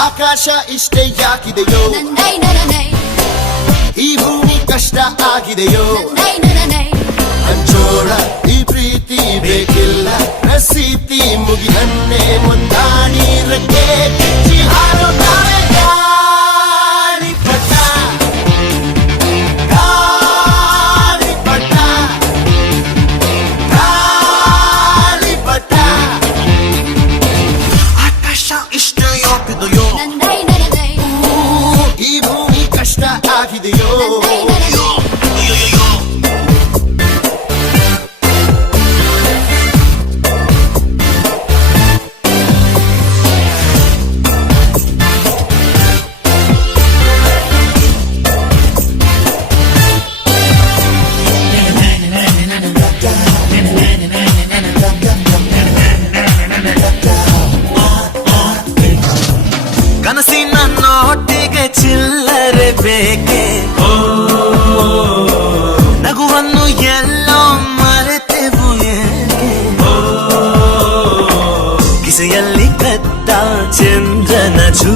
ಆಕಾಶ ಇಷ್ಟೇ ಯಾಕಿದೆಯೋ ಈ ಭೂಮಿ ಕಷ್ಟ ಆಗಿದೆಯೋ ಹಂಚೋಳ ಈ ಪ್ರೀತಿ ಬೇಕಿಲ್ಲ ರಸೀತಿ ಮುಗಿದನ್ನೇ ಮುಂದಾಡಿ ರೆಕ್ಕೆ ಕಿಚ್ಚಿ ಹಾರುತ್ತಾರೆ ಗಾಳಿಪಟ ಗಾಳಿಪಟ ಗಾಳಿಪಟ ಆಕಾಶ ಇಷ್ಟ ಯಾಕಿದೆಯೋ ಈ ಭೂಮಿ ಕಷ್ಟ ಆಗಿದೆಯೋ ಕನಸಿನ ನೋಟಿಗೆ ಚಿಲ್ಲರೆ ಬೇಕೆ ನಗುವನ್ನು ಎಲ್ಲೋ ಮರೆತೆವು ಏಕೆ ಕಿಸೆಯಲ್ಲಿ ಕದ್ದ ಚಂದ್ರನ ಚೂ